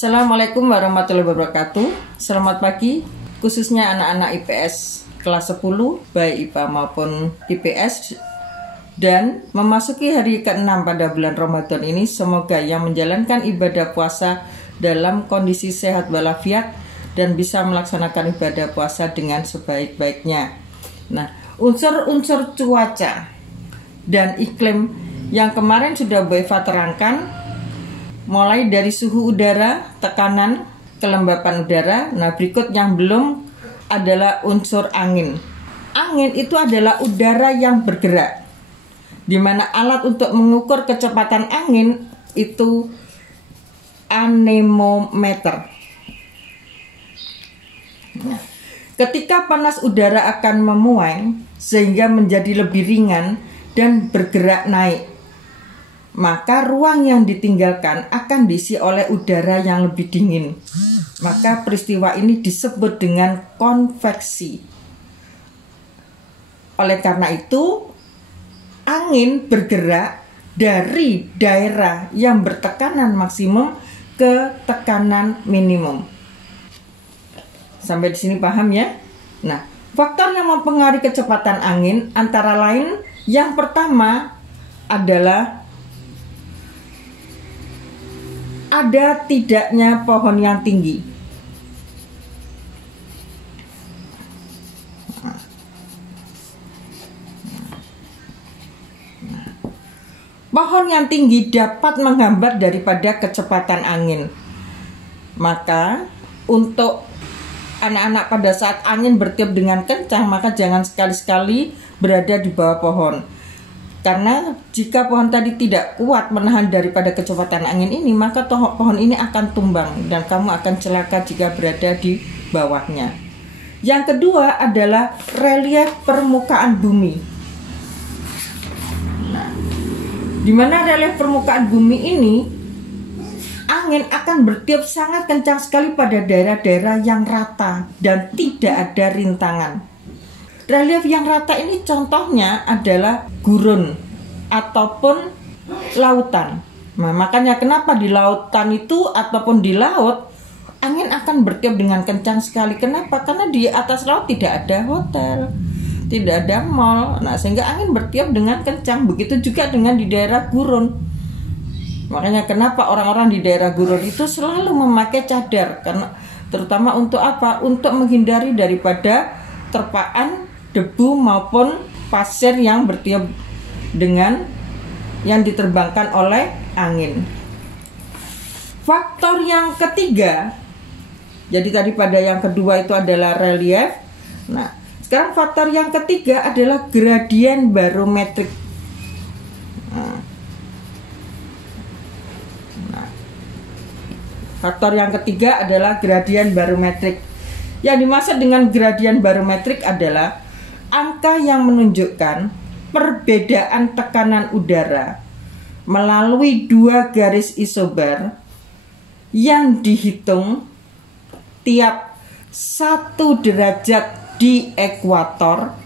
Assalamualaikum warahmatullahi wabarakatuh. Selamat pagi, khususnya anak-anak IPS kelas 10, baik IPA maupun IPS. Dan memasuki hari ke-6 pada bulan Ramadan ini, semoga yang menjalankan ibadah puasa dalam kondisi sehat walafiat dan bisa melaksanakan ibadah puasa dengan sebaik-baiknya. Nah, unsur-unsur cuaca dan iklim yang kemarin sudah Bu Eva terangkan, mulai dari suhu udara, tekanan, kelembapan udara. Nah, berikut yang belum adalah unsur angin. Angin itu adalah udara yang bergerak, di mana alat untuk mengukur kecepatan angin itu anemometer. Nah, ketika panas udara akan memuai sehingga menjadi lebih ringan dan bergerak naik, maka ruang yang ditinggalkan akan diisi oleh udara yang lebih dingin. Maka peristiwa ini disebut dengan konveksi. Oleh karena itu, angin bergerak dari daerah yang bertekanan maksimum ke tekanan minimum. Sampai di sini paham ya? Nah, faktor yang mempengaruhi kecepatan angin antara lain, yang pertama adalah ada tidaknya pohon yang tinggi. Pohon yang tinggi dapat menghambat daripada kecepatan angin. Maka untuk anak-anak pada saat angin bertiup dengan kencang, maka jangan sekali-sekali berada di bawah pohon. Karena jika pohon tadi tidak kuat menahan daripada kecepatan angin ini, maka pohon ini akan tumbang dan kamu akan celaka jika berada di bawahnya. Yang kedua adalah relief permukaan bumi. Nah, di mana relief permukaan bumi ini, angin akan bertiup sangat kencang sekali pada daerah-daerah yang rata dan tidak ada rintangan. Relief yang rata ini contohnya adalah gurun ataupun lautan. Nah, makanya kenapa di lautan itu ataupun di laut angin akan bertiup dengan kencang sekali. Kenapa? Karena di atas laut tidak ada hotel, tidak ada mall. Nah, sehingga angin bertiup dengan kencang. Begitu juga dengan di daerah gurun. Makanya kenapa orang-orang di daerah gurun itu selalu memakai cadar, karena terutama untuk apa? Untuk menghindari daripada terpaan debu maupun pasir yang bertiup dengan yang diterbangkan oleh angin. Faktor yang ketiga, jadi tadi pada yang kedua itu adalah relief. Nah, sekarang faktor yang ketiga adalah gradien barometrik. Faktor yang ketiga adalah gradien barometrik. Yang dimaksud dengan gradien barometrik adalah angka yang menunjukkan perbedaan tekanan udara melalui dua garis isobar yang dihitung tiap 1 derajat di ekuator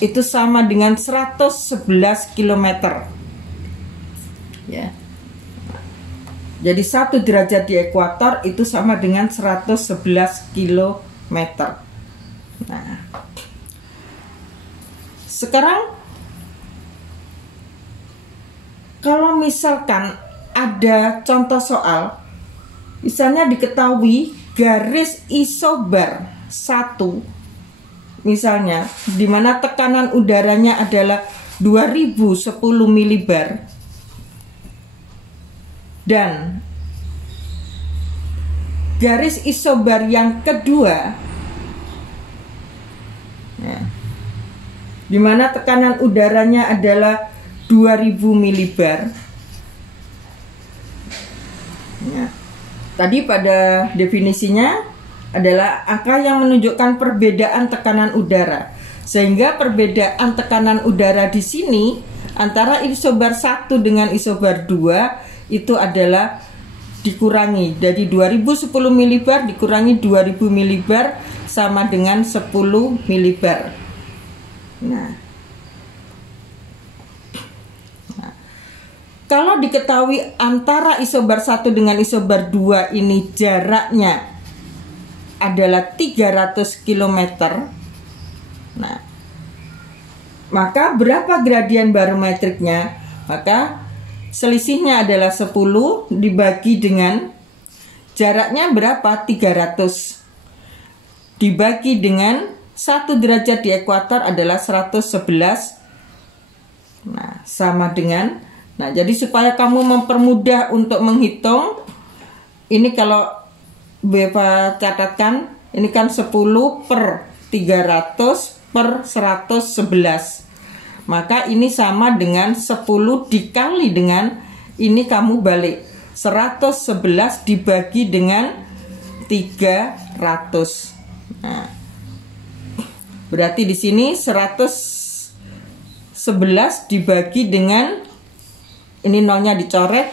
itu sama dengan 111 km. Ya. Jadi 1 derajat di ekuator itu sama dengan 111 km. Nah, sekarang kalau misalkan ada contoh soal, misalnya diketahui garis isobar 1, misalnya di mana tekanan udaranya adalah 2010 milibar, dan garis isobar yang kedua, ya, di mana tekanan udaranya adalah 2000 milibar. Ya. Tadi pada definisinya adalah angka yang menunjukkan perbedaan tekanan udara. Sehingga perbedaan tekanan udara di sini antara isobar 1 dengan isobar 2 itu adalah dikurangi dari 2010 milibar dikurangi 2000 milibar sama dengan 10 milibar. Nah, Kalau diketahui antara isobar 1 dengan isobar 2 ini jaraknya adalah 300 km. Nah, maka berapa gradian barometriknya? Maka selisihnya adalah 10 dibagi dengan jaraknya berapa? 300 dibagi dengan 1 derajat di ekuator adalah 111. Nah, sama dengan, nah jadi supaya kamu mempermudah untuk menghitung, ini kalau Beva catatkan, ini kan 10 per 300 per 111. Maka ini sama dengan 10 dikali dengan, ini kamu balik, 111 dibagi dengan 300. Nah, berarti di sini 111 dibagi dengan, ini nolnya dicoret,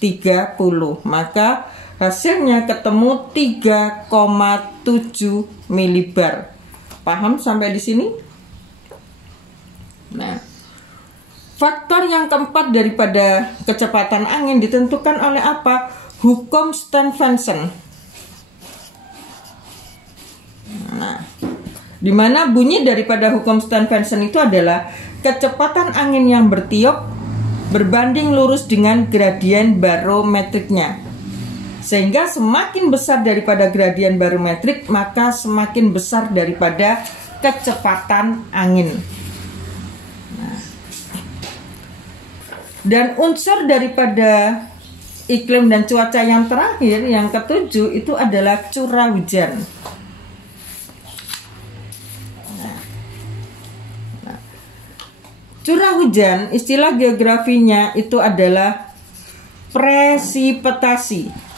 30. Maka hasilnya ketemu 3,7 milibar. Paham sampai di sini? Nah, faktor yang keempat daripada kecepatan angin ditentukan oleh apa? Hukum Stephenson. Nah, di mana bunyi daripada hukum Stephenson itu adalah kecepatan angin yang bertiup berbanding lurus dengan gradien barometriknya. Sehingga semakin besar daripada gradien barometrik, maka semakin besar daripada kecepatan angin. Nah, dan unsur daripada iklim dan cuaca yang terakhir, yang ketujuh, itu adalah curah hujan. Curah hujan, istilah geografinya itu adalah presipitasi.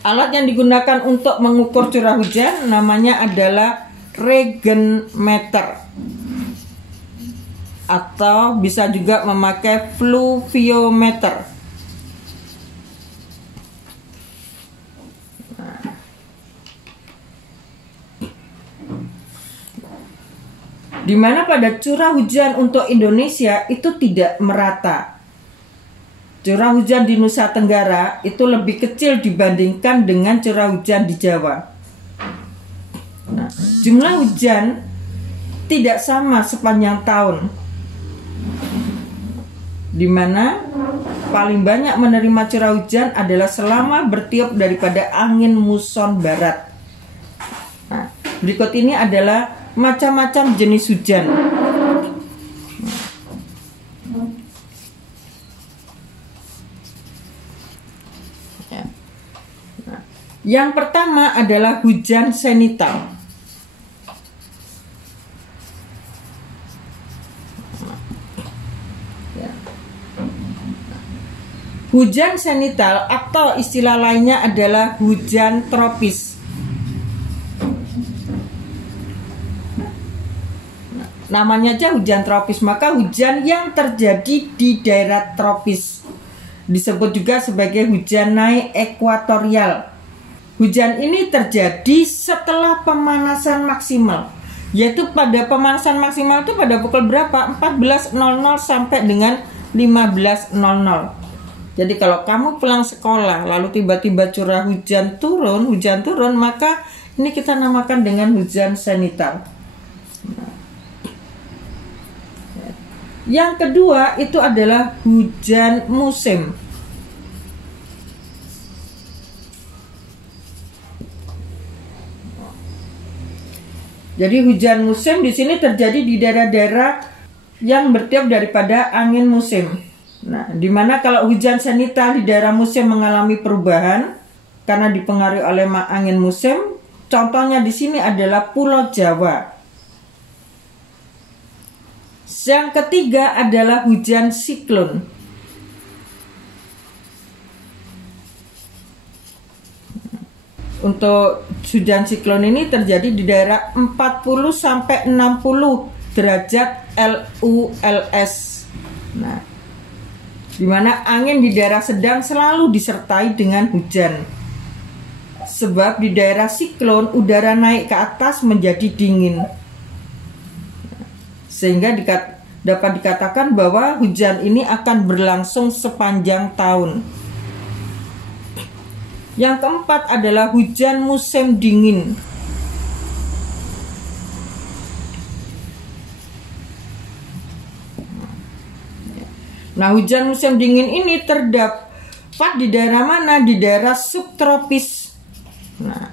Alat yang digunakan untuk mengukur curah hujan namanya adalah regenmeter, atau bisa juga memakai fluviometer. Di mana pada curah hujan untuk Indonesia itu tidak merata. Curah hujan di Nusa Tenggara itu lebih kecil dibandingkan dengan curah hujan di Jawa. Nah, jumlah hujan tidak sama sepanjang tahun. Di mana paling banyak menerima curah hujan adalah selama bertiup daripada angin muson barat. Nah, berikut ini adalah macam-macam jenis hujan. Yang pertama adalah hujan zenital. Hujan zenital atau istilah lainnya adalah hujan tropis. Namanya aja hujan tropis, maka hujan yang terjadi di daerah tropis. Disebut juga sebagai hujan naik ekuatorial. Hujan ini terjadi setelah pemanasan maksimal, yaitu pada pemanasan maksimal itu pada pukul berapa? 14.00 sampai dengan 15.00. Jadi kalau kamu pulang sekolah lalu tiba-tiba curah hujan turun, maka ini kita namakan dengan hujan zenital. Yang kedua itu adalah hujan musim. Jadi hujan musim di sini terjadi di daerah-daerah yang bertiup daripada angin musim. Nah, dimana kalau hujan zenital di daerah musim mengalami perubahan karena dipengaruhi oleh angin musim. Contohnya di sini adalah Pulau Jawa. Yang ketiga adalah hujan siklon. Untuk hujan siklon ini terjadi di daerah 40 sampai 60 derajat LULS. Nah, di mana angin di daerah sedang selalu disertai dengan hujan. Sebab di daerah siklon udara naik ke atas menjadi dingin. sehingga dapat dikatakan bahwa hujan ini akan berlangsung sepanjang tahun. Yang keempat adalah hujan musim dingin. Nah, hujan musim dingin ini terdapat di daerah mana? Di daerah subtropis. Nah,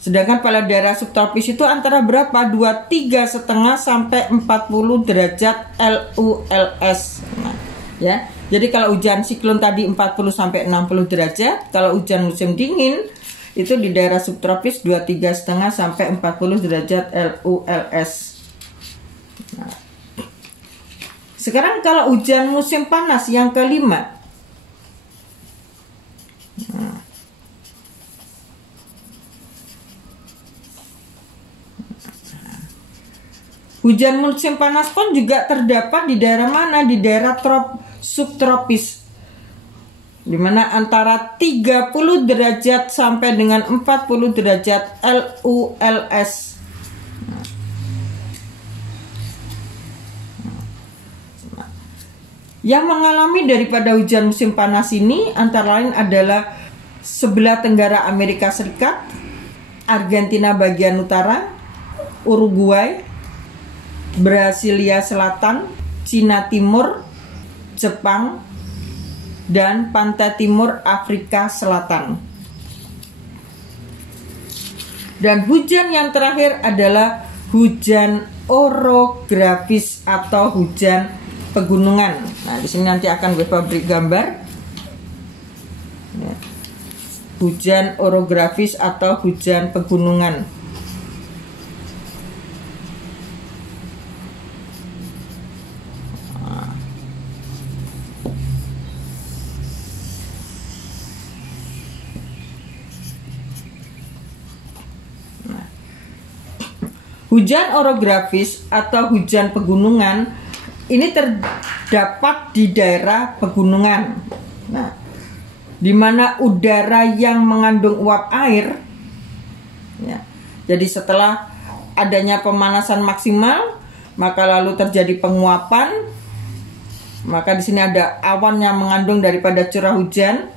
sedangkan pada daerah subtropis itu antara berapa? 23,5 sampai 40 derajat LULS. Nah, ya. Jadi kalau hujan siklon tadi 40 sampai 60 derajat, kalau hujan musim dingin itu di daerah subtropis 23,5 sampai 40 derajat LULS. Nah, sekarang kalau hujan musim panas yang kelima. Nah, hujan musim panas pun juga terdapat di daerah mana? Di daerah subtropis, di mana antara 30 derajat sampai dengan 40 derajat LULS. Yang mengalami daripada hujan musim panas ini antara lain adalah sebelah tenggara Amerika Serikat, Argentina bagian utara, Uruguay, Brasilia Selatan, Cina Timur, Jepang, dan pantai timur Afrika Selatan. Dan hujan yang terakhir adalah hujan orografis atau hujan pegunungan. Nah, di sini nanti akan gue beri gambar. Ya. Hujan orografis atau hujan pegunungan. Hujan orografis atau hujan pegunungan ini terdapat di daerah pegunungan. Nah, di mana udara yang mengandung uap air, ya, jadi setelah adanya pemanasan maksimal, maka lalu terjadi penguapan, maka di sini ada awan yang mengandung daripada curah hujan,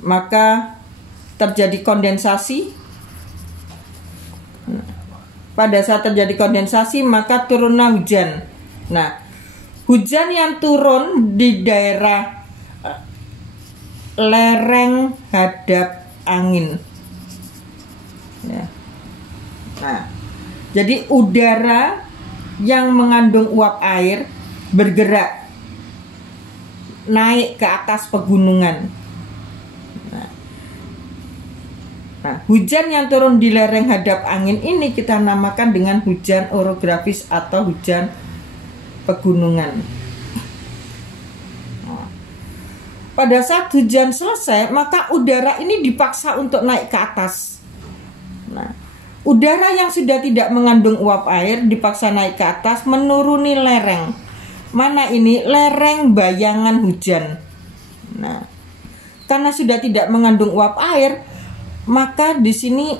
maka terjadi kondensasi. Pada saat terjadi kondensasi maka turunlah hujan. Nah, hujan yang turun di daerah lereng hadap angin. Ya. Nah, jadi udara yang mengandung uap air bergerak naik ke atas pegunungan. Nah, hujan yang turun di lereng hadap angin ini kita namakan dengan hujan orografis atau hujan pegunungan. Nah, pada saat hujan selesai, maka udara ini dipaksa untuk naik ke atas. Nah, udara yang sudah tidak mengandung uap air dipaksa naik ke atas menuruni lereng. Mana ini? Lereng bayangan hujan. Nah, karena sudah tidak mengandung uap air, maka di sini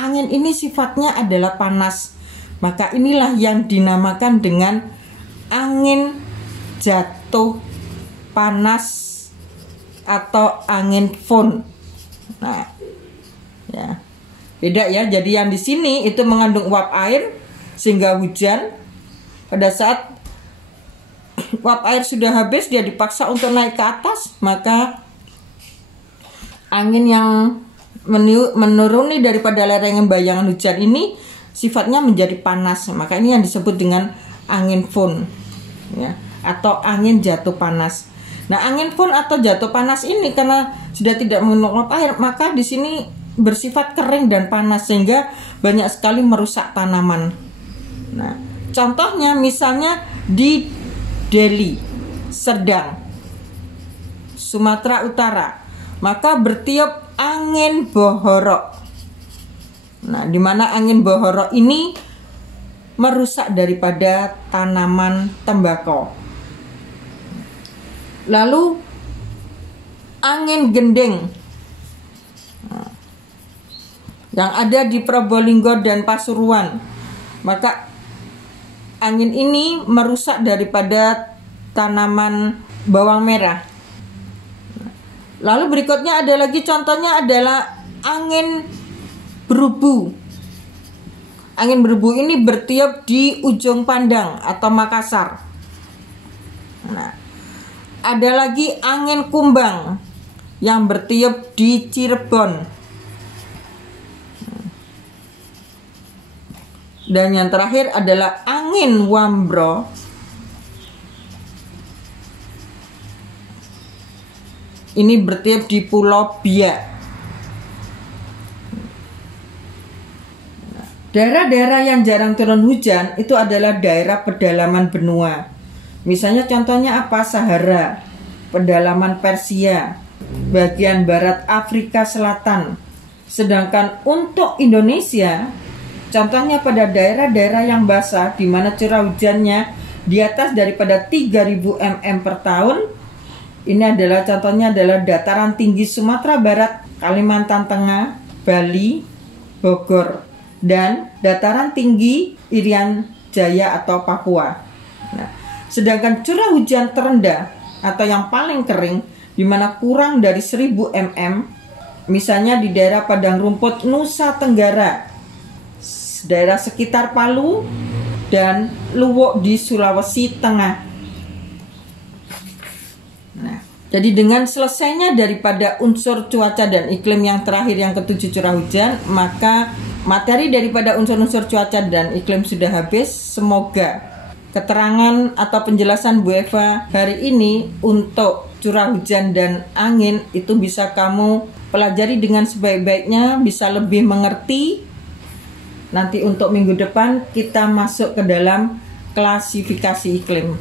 angin ini sifatnya adalah panas. Maka inilah yang dinamakan dengan angin jatuh panas atau angin fon. Nah, ya. Beda ya. Jadi yang di sini itu mengandung uap air sehingga hujan. Pada saat uap air sudah habis, dia dipaksa untuk naik ke atas, maka angin yang menuruni daripada lereng bayangan hujan ini sifatnya menjadi panas. Maka ini yang disebut dengan angin fon, ya, atau angin jatuh panas. Nah, angin fon atau jatuh panas ini karena sudah tidak mengandung uap air, maka di sini bersifat kering dan panas sehingga banyak sekali merusak tanaman. Nah, contohnya misalnya di Deli Serdang, Sumatera Utara, maka bertiup angin bohorok. Nah, di mana angin bohorok ini merusak daripada tanaman tembakau. Lalu angin gendeng, nah, yang ada di Probolinggo dan Pasuruan, maka angin ini merusak daripada tanaman bawang merah. Lalu berikutnya ada lagi contohnya adalah angin berubu. Angin berubu ini bertiup di Ujung Pandang atau Makassar. Nah, ada lagi angin kumbang yang bertiup di Cirebon. Dan yang terakhir adalah angin wambro. Ini bertiup di Pulau Biak. Daerah-daerah yang jarang turun hujan itu adalah daerah pedalaman benua. Misalnya contohnya apa? Sahara, pedalaman Persia, bagian barat Afrika Selatan. Sedangkan untuk Indonesia, contohnya pada daerah-daerah yang basah di mana curah hujannya di atas daripada 3000 mm per tahun. Ini adalah contohnya adalah dataran tinggi Sumatera Barat, Kalimantan Tengah, Bali, Bogor, dan dataran tinggi Irian Jaya atau Papua. Nah, sedangkan curah hujan terendah atau yang paling kering di mana kurang dari 1000 mm, misalnya di daerah Padang Rumput Nusa Tenggara, daerah sekitar Palu, dan Luwuk di Sulawesi Tengah. Nah, jadi dengan selesainya daripada unsur cuaca dan iklim yang terakhir yang ketujuh curah hujan, maka materi daripada unsur-unsur cuaca dan iklim sudah habis. Semoga keterangan atau penjelasan Bu Eva hari ini untuk curah hujan dan angin itu bisa kamu pelajari dengan sebaik-baiknya, bisa lebih mengerti. Nanti untuk minggu depan kita masuk ke dalam klasifikasi iklim.